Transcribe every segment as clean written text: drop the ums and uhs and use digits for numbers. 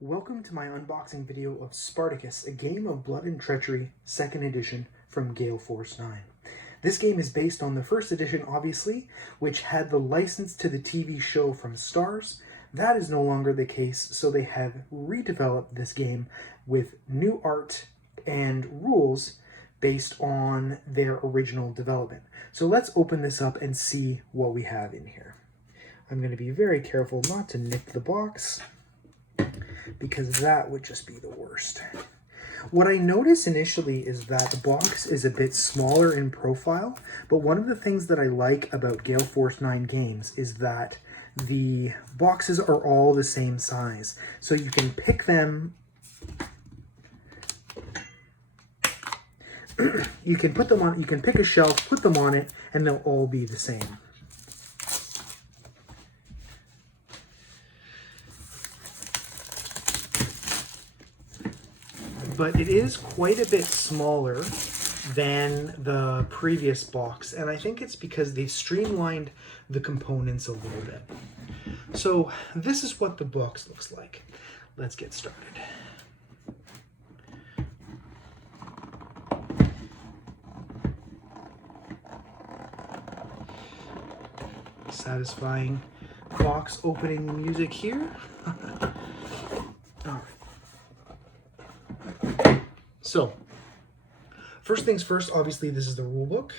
Welcome to my unboxing video of Spartacus, a game of blood and treachery, 2nd edition from Gale Force 9. This game is based on the 1st edition, obviously, which had the license to the TV show from Stars. That is no longer the case, so they have redeveloped this game with new art and rules based on their original development. So let's open this up and see what we have in here. I'm going to be very careful not to nip the box, because that would just be the worst. What I noticed initially is that the box is a bit smaller in profile, but one of the things that I like about Gale Force 9 games is that the boxes are all the same size. So you can pick them, you can put them on, you can pick a shelf, put them on it, and they'll all be the same. But it is quite a bit smaller than the previous box, and I think it's because they've streamlined the components a little bit. So this is what the box looks like. Let's get started. Satisfying box opening music here. All right. So, first things first, obviously this is the rulebook.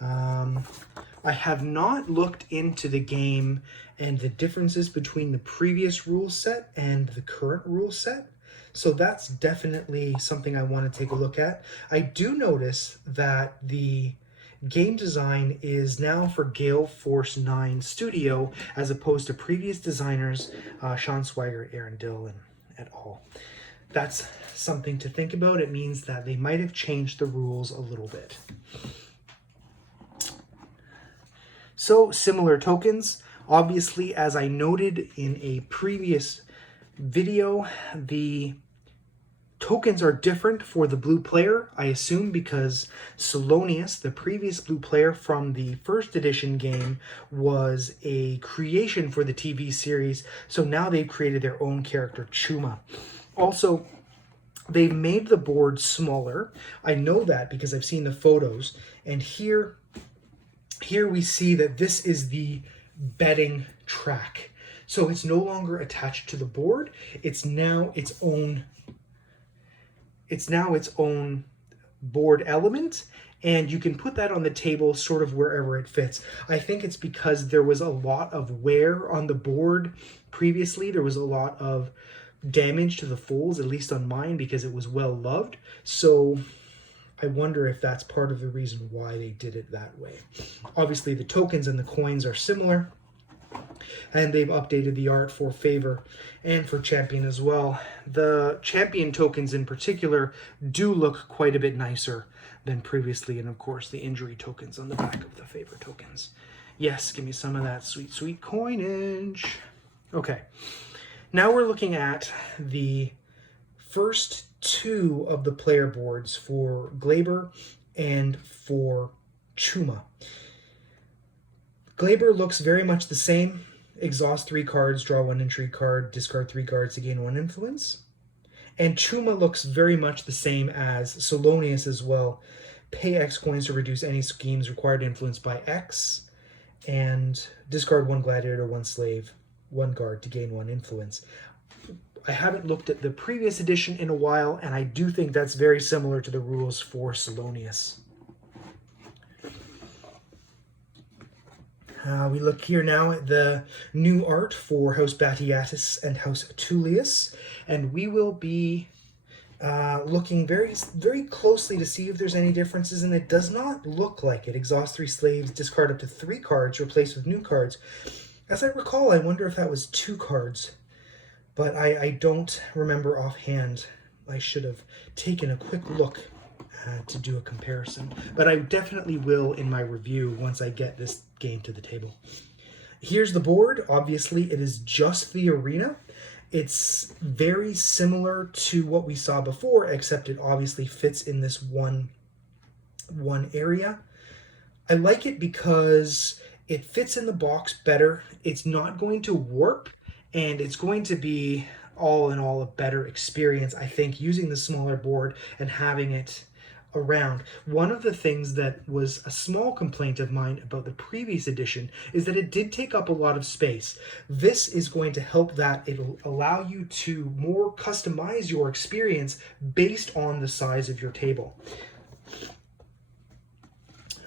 I have not looked into the game and the differences between the previous rule set and the current rule set. So that's definitely something I want to take a look at. I do notice that the game design is now for Gale Force 9 Studio as opposed to previous designers, Sean Swigert, Aaron Dill, and et al. That's something to think about. It means that they might have changed the rules a little bit. So, similar tokens. Obviously, as I noted in a previous video, the tokens are different for the blue player, I assume because Solonius, the previous blue player from the 1st edition game, was a creation for the TV series. So now they've created their own character, Chuma. Also, they've made the board smaller. I know that because I've seen the photos. And here we see that this is the betting track. So it's no longer attached to the board. It's now its own board element. And you can put that on the table sort of wherever it fits. I think it's because there was a lot of wear on the board previously. There was a lot of damage to the folds, at least on mine, because it was well loved. So I wonder if that's part of the reason why they did it that way. Obviously the tokens and the coins are similar, and they've updated the art for Favor and for Champion as well. The Champion tokens in particular do look quite a bit nicer than previously, and of course the injury tokens on the back of the Favor tokens. Yes, give me some of that sweet, sweet coinage. Okay. Now we're looking at the first two of the player boards for Glaber and for Chuma. Glaber looks very much the same. Exhaust 3 cards, draw 1 entry card, discard 3 cards to gain 1 influence. And Chuma looks very much the same as Solonius as well. Pay X coins to reduce any schemes required influence by X, and discard 1 gladiator, 1 slave, 1 guard to gain 1 influence. I haven't looked at the previous edition in a while, and I do think that's very similar to the rules for Solonius. We look here now at the new art for House Batiatus and House Tullius, and we will be looking very, very closely to see if there's any differences, and it does not look like it. Exhaust 3 slaves, discard up to 3 cards, replaced with new cards. As I recall, I wonder if that was 2 cards, but I don't remember offhand. I should have taken a quick look to do a comparison, but I definitely will in my review once I get this game to the table. Here's the board. Obviously, it is just the arena. It's very similar to what we saw before, except it obviously fits in this one area. I like it because it fits in the box better. It's not going to warp, and it's going to be all in all a better experience, I think, using the smaller board and having it around. One of the things that was a small complaint of mine about the previous edition is that it did take up a lot of space. This is going to help that. It'll allow you to more customize your experience based on the size of your table.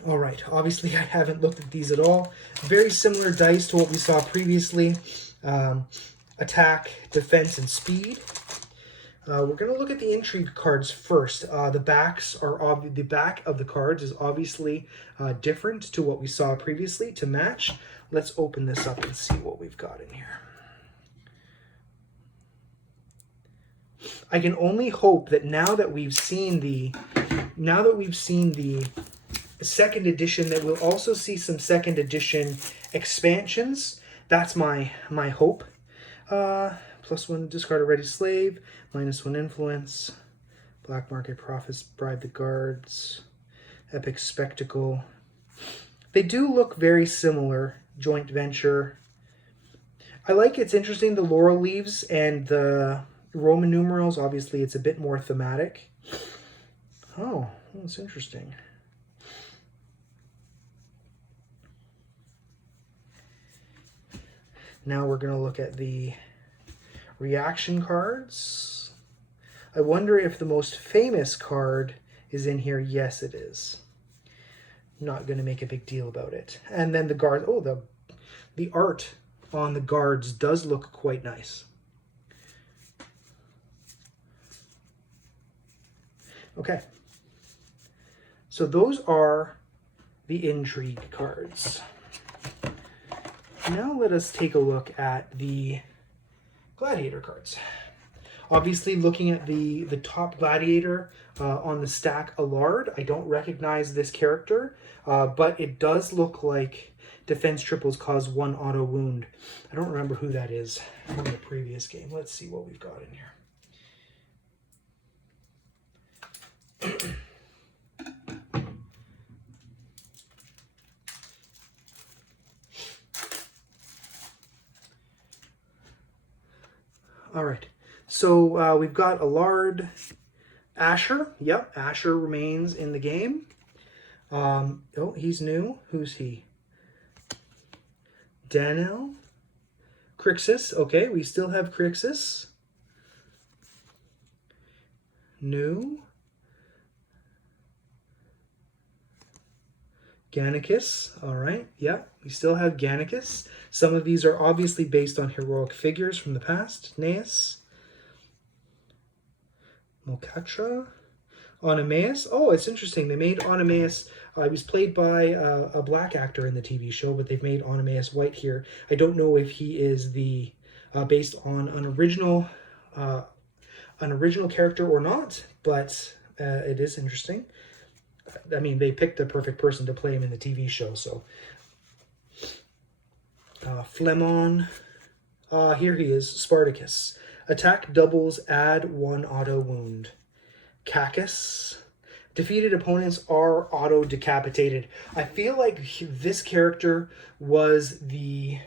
All right, obviously I haven't looked at these at all. Very similar dice to what we saw previously. Attack, defense, and speed. We're going to look at the intrigue cards first. The back of the cards is obviously different to what we saw previously to match. Let's open this up and see what we've got in here. I can only hope that now that we've seen the second edition, that we'll also see some second edition expansions. That's my hope. +1 discard a ready slave, -1 influence, black market profits, bribe the guards, epic spectacle. They do look very similar. Joint venture. I like, it's interesting, the laurel leaves and the Roman numerals. Obviously it's a bit more thematic. Oh, that's interesting. Now we're going to look at the reaction cards. I wonder if the most famous card is in here. Yes, it is. Not going to make a big deal about it. And then the guard. Oh, the art on the guards does look quite nice. Okay. So those are the intrigue cards. Now let us take a look at the Gladiator cards. Obviously, looking at the top Gladiator on the stack Allard, I don't recognize this character, but it does look like defense triples cause 1 auto wound. I don't remember who that is from the previous game. Let's see what we've got in here. All right, so we've got Allard, Asher. Yep, Asher remains in the game. Oh, he's new. Who's he? Danel. Crixus. Okay, we still have Crixus. New. Gannicus. All right, yeah, we still have Gannicus. Some of these are obviously based on heroic figures from the past. Naeus. Mokatra. Onomaus. Oh, it's interesting. They made Onomaus. He was played by a black actor in the TV show, but they've made Onomaus white here. I don't know if he is the based on an original character or not, but it is interesting. I mean, they picked the perfect person to play him in the TV show, so. Flemon. Here he is, Spartacus. Attack doubles, add 1 auto wound. Cacus. Defeated opponents are auto decapitated. I feel like this character was the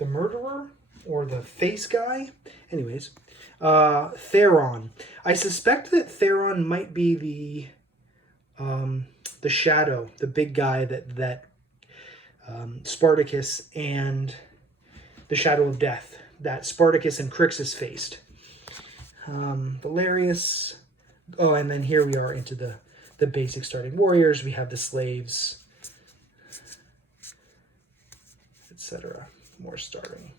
murderer or the face guy. Anyways, Theron. I suspect that Theron might be the shadow, the big guy that Spartacus and the Shadow of Death that Spartacus and Crixus faced. Valerius. Oh, and then here we are into the basic starting warriors. We have the slaves, etc. More starting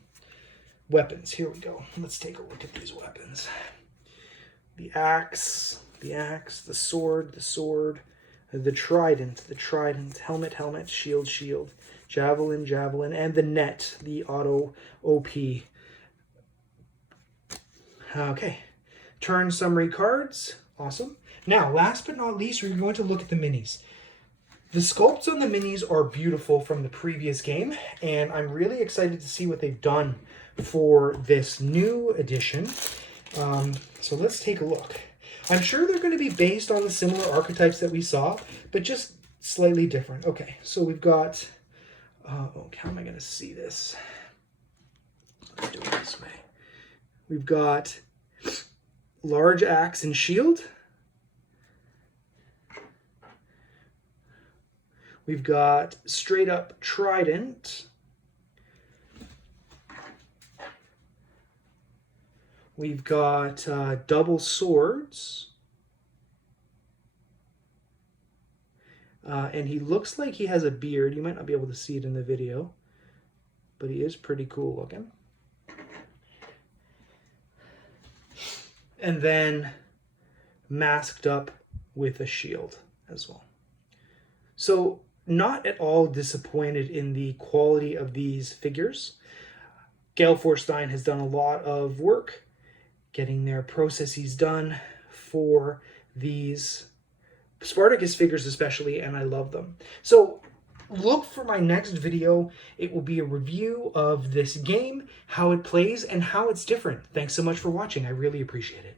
weapons. Here we go. Let's take a look at these weapons. The axe, the sword, the trident, helmet, shield, javelin, and the net, the auto OP. Okay, turn summary cards. Awesome. Now, last but not least, we're going to look at the minis. The sculpts on the minis are beautiful from the previous game, and I'm really excited to see what they've done for this new edition. So let's take a look. I'm sure they're going to be based on the similar archetypes that we saw, but just slightly different. Okay, so we've got... how am I going to see this? Let's do it this way. We've got large axe and shield. We've got straight up trident. We've got double swords. And he looks like he has a beard. You might not be able to see it in the video, but he is pretty cool looking. And then masked up with a shield as well. So not at all disappointed in the quality of these figures. Gale Force Nine has done a lot of work getting their processes done for these Spartacus figures especially, and I love them. So look for my next video. It will be a review of this game, how it plays, and how it's different. Thanks so much for watching. I really appreciate it.